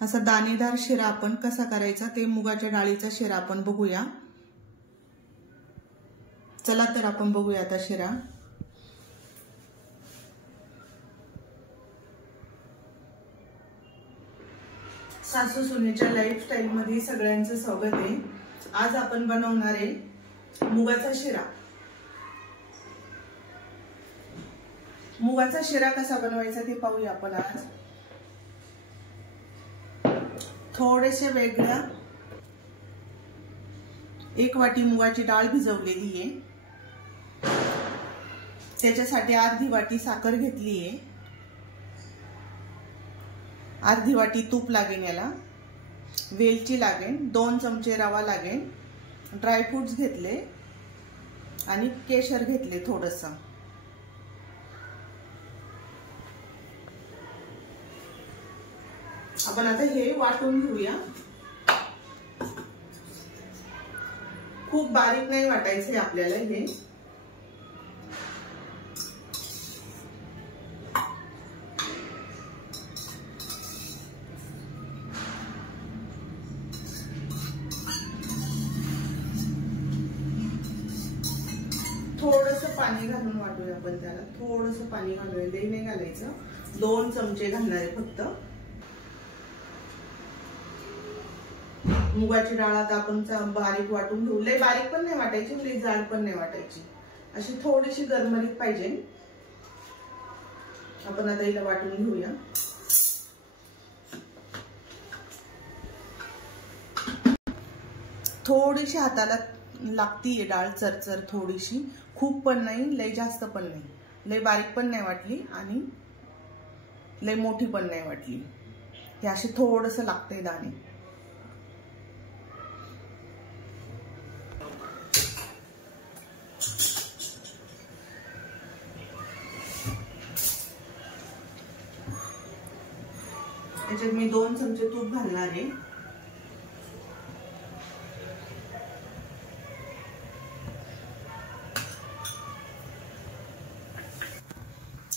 असा दाणेदार शिरा आपण कसा करायचा ते मुगाच्या डाळीचा शिरा आपण बघूया। चला तर आपण बघूया आता शिरा। सासू सुनेच्या लाईफस्टाईल मध्ये सगळ्यांचं स्वागत आहे। आज आपण बनवणार आहे मुगाचा शिरा। मुगाचा शिरा कसा बनवायचा ते पाहूया आपण आज। थोडेसे वेगळ्या 1 वाटी मुगाची डाळ भिजवलेली आहे, त्याच्यासाठी अर्धी वाटी साखर घेतली आहे, अर्धी वाटी तूप लागेल, याला वेलची लागेल, 2 चमचे रवा लागेल, ड्रायफ्रुट्स घेतले आणि केशर घेतले थोडंसं। आपण आता हे वाटून घेऊया। खूप बारीक नाही वाटायचे आपल्याला हे। थोडंसं पाणी घालून वाटूया आपण त्याला। थोडंसं पाणी घालूया, लई नाही घालायचं, 2 चमचे घालणार आहे फक्त। मुगाची डाळ आता आपण बारीक वाटून घेऊ। लई बारीक पण नाही वाटायची, लई जाड पण नाही वाटायची, अशी थोडीशी गरमरीत पाहिजे। आपण आता हिला वाटून घेऊया। थोडीशी हाताला लागतीये डाळ, चरचर थोडीशी, खूप पण नाही, लई जास्त पण नाही, लई बारीक पण नाही वाटली आणि लई मोठी पण नाही वाटली, हे असे थोडंसं लागतंय दाणे। याच्यात मी 2 चमचे तूप घालणार आहे।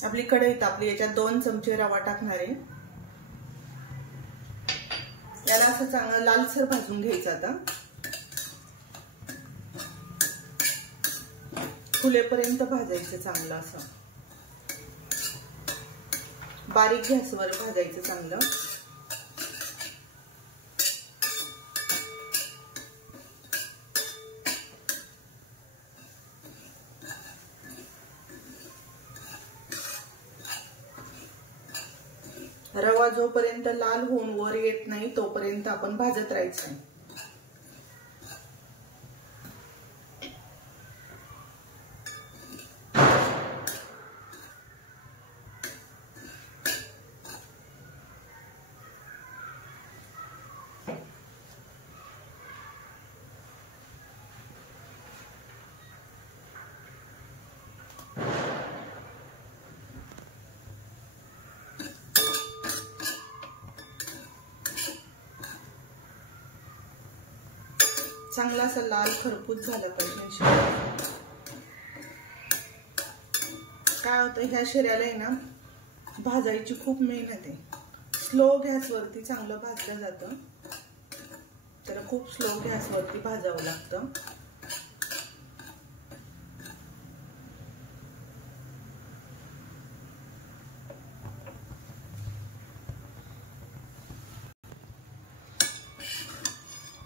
आपली कढई तापली, याच्यात 2 चमचे रवा टाकणार आहे। याला असं चांगलं लालसर भाजून घ्यायचं आता, फुलेपर्यंत भाजायचं चांगलं, असं बारीक गॅसवर भाजायचं चांगलं। रवा जोपर्यंत लाल होऊन वर येत नाही तोपर्यंत आपण भाजत राहायचं। चांगला असा लाल खरपूस झाला पाहिजे। काय होतं ह्या शिऱ्याला आहे ना, भाजायची खूप मेहनत आहे। स्लो गॅसवरती चांगलं भाजलं जातं, तर खूप स्लो गॅसवरती भाजावं लागतं।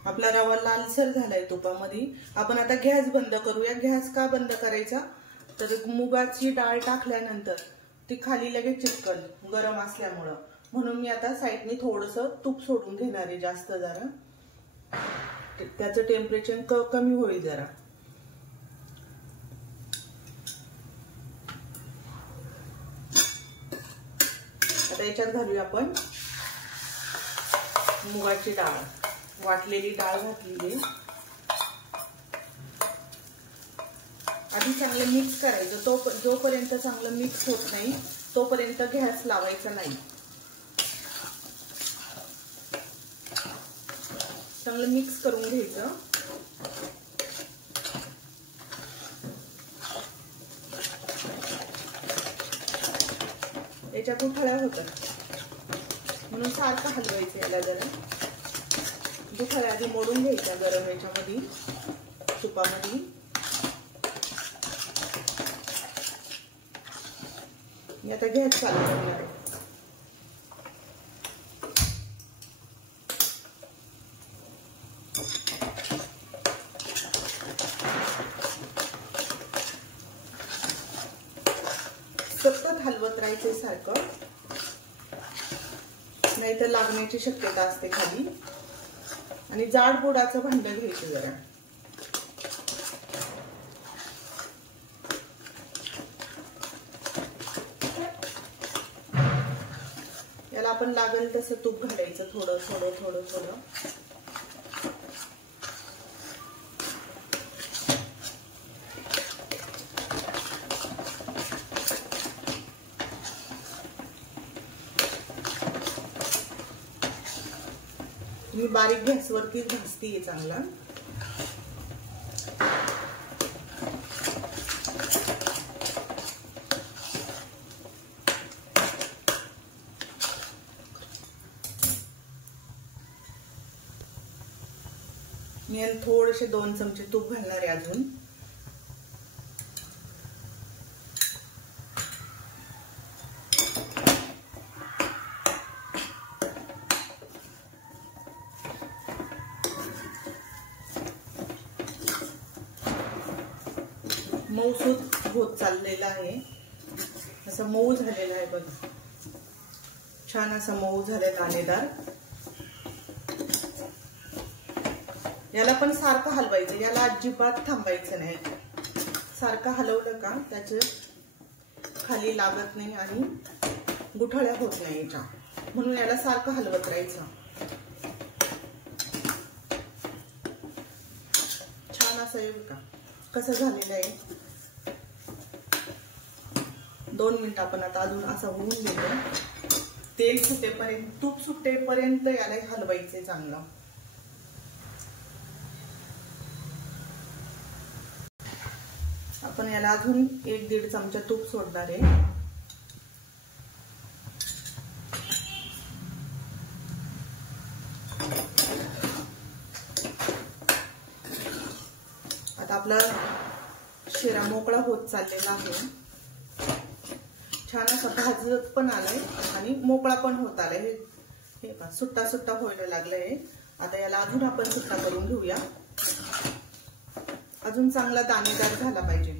आपला रवा लालसर झालाय तुपामध्ये। आपण आता गॅस बंद करूया। गॅस का बंद करायचा, तर मुगाची डाळ टाकल्यानंतर ती खाली लगेच चिटकल गरम असल्यामुळं, म्हणून मी आता साईडने थोडंसं तूप सोडून घेणार आहे जास्त, जरा त्याचं टेम्परेचर कमी होईल जरा। आता याच्यात घालूया आपण मुगाची डाळ, वाटलेली डाळ घातलेली। आधी चांगलं मिक्स करायचं, जोपर्यंत चांगलं मिक्स होत नाही तोपर्यंत गॅस लावायचा नाही। चांगलं मिक्स करून घ्यायचं। याच्यात उठळ्या होतात, म्हणून सारखं हलवायचं याला जरा. गुठळ्या आधी मोडून घ्यायच्या गरम याच्यामध्ये तुपामध्ये. मी आता गॅस चालू करणार आहे. सतत हलवत राहायचे सारखं, नाहीतर लागण्याची शक्यता असते खाली. आणि जाड बुडाचं भांड घ्यायचं जरा. याला आपण लागेल तसं तूप घालायचं, थोडं थोडं थोडं थोडं. मी बारीक गॅसवरती भाजतीये चांगला. मी याला थोडेसे 2 चमचे तूप घालणार आहे अजून. मऊसूत होत चाललेला आहे. असं मऊ झालेला आहे बघा, छान असा मऊ झालेला दाणेदार. याला पण सारखं हलवायचं, याला अजिबात थांबायचं नाही. सारखं हलवलं का त्याचे खाली लागत नाही आणि गुठळ्या होत नाही याच्या, म्हणून याला सारखं हलवत राहायचं. छान असं येईल का कसं झालेलं आहे. 2 मिनिट आपण आता अजून असं होऊन देतो. तेल सुटेपर्यंत, तूप सुटेपर्यंत याला हलवायचे चांगलं. आपण याला अजून 1-1.5 चमचा तूप सोडणार आहे. आता आपला शिरा मोकळा होत चाललेला आहे. छान असं भाजत पण आलंय आणि मोकळा पण होत आलाय. हे पहा सुट्टा सुट्टा व्हायला लागलाय. आता याला अजून आपण सुट्टा करून घेऊया. अजून चांगला दाणेदार झाला पाहिजे.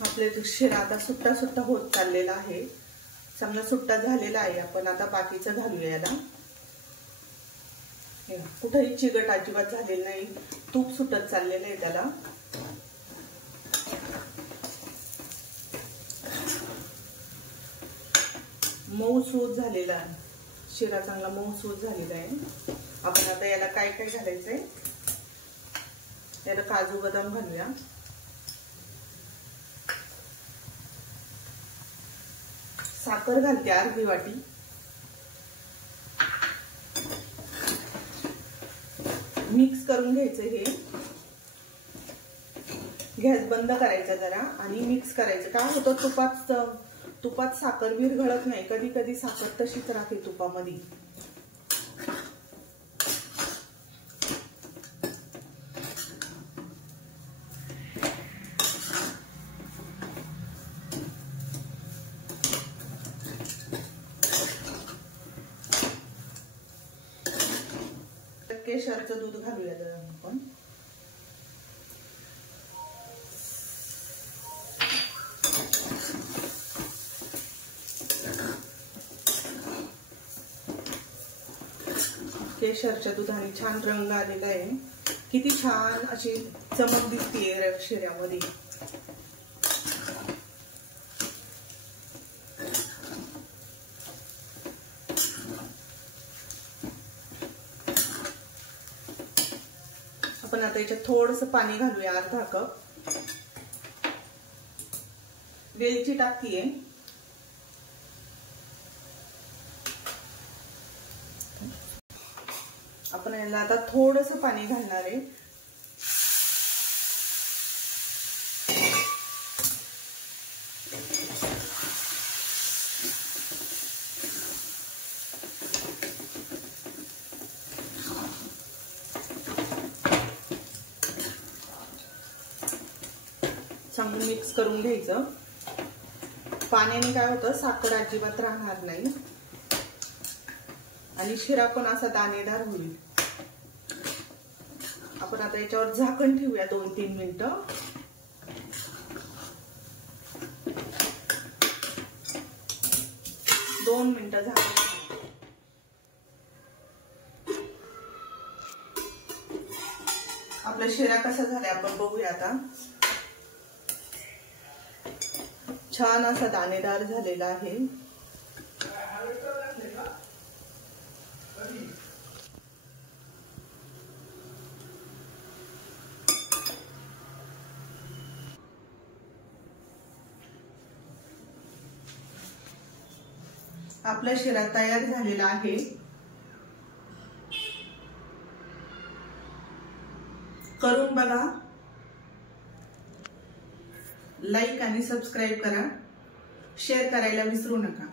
आपले शिरा आता सुट्टा सुट्टा होत चाललेला आहे. चांगला सुट्टा झालेला आहे. आपण आता बाकीचं घालूया याला. कुठेही चिकट अजिबात झालेलं नाही, तूप सुटत चाललेलं आहे त्याला. मऊसूत झालेला आहे शिरा, चांगला मऊसूत झालेला आहे. आपण आता याला काय काय घालायचंय, याला काजू बदाम घालूया. साखर घालते अर्धी वाटी. मिक्स करून घ्यायचं. हे गॅस बंद करायचा जरा आणि मिक्स करायचं. काय होतं तुपात साखर विरघळत नाही. कधी कधी साखर तशीच राहते तुपामध्ये. केशरचं दूध घालूया जरा आपण. केशरच्या दुधाने छान रंग आलेला आहे. किती छान अशी चमक दिसते शिऱ्यामध्ये. आपण आता याच्यात थोडंसं पाणी घालूया, अर्धा कप. वेलची टाकतीये. आपण याला आता थोडंसं पाणी घालणार आहे. चांगलं मिक्स करून घ्यायचं. पाण्याने काय होतं, साखर अजिबात राहणार नाही आणि शिरा पण असा दाणेदार होईल. आपण आता याच्यावर झाकण ठेवूया 2-3 मिनिटं. दोन मिनिटं झाकण. आपला शिरा कसा झालाय आपण बघूया आता. छान असा दाणेदार झालेला आहे. आपला शिरा तयार झालेला आहे. करून बघा. लाईक आणि सबस्क्राईब करा. शेअर करायला विसरू नका.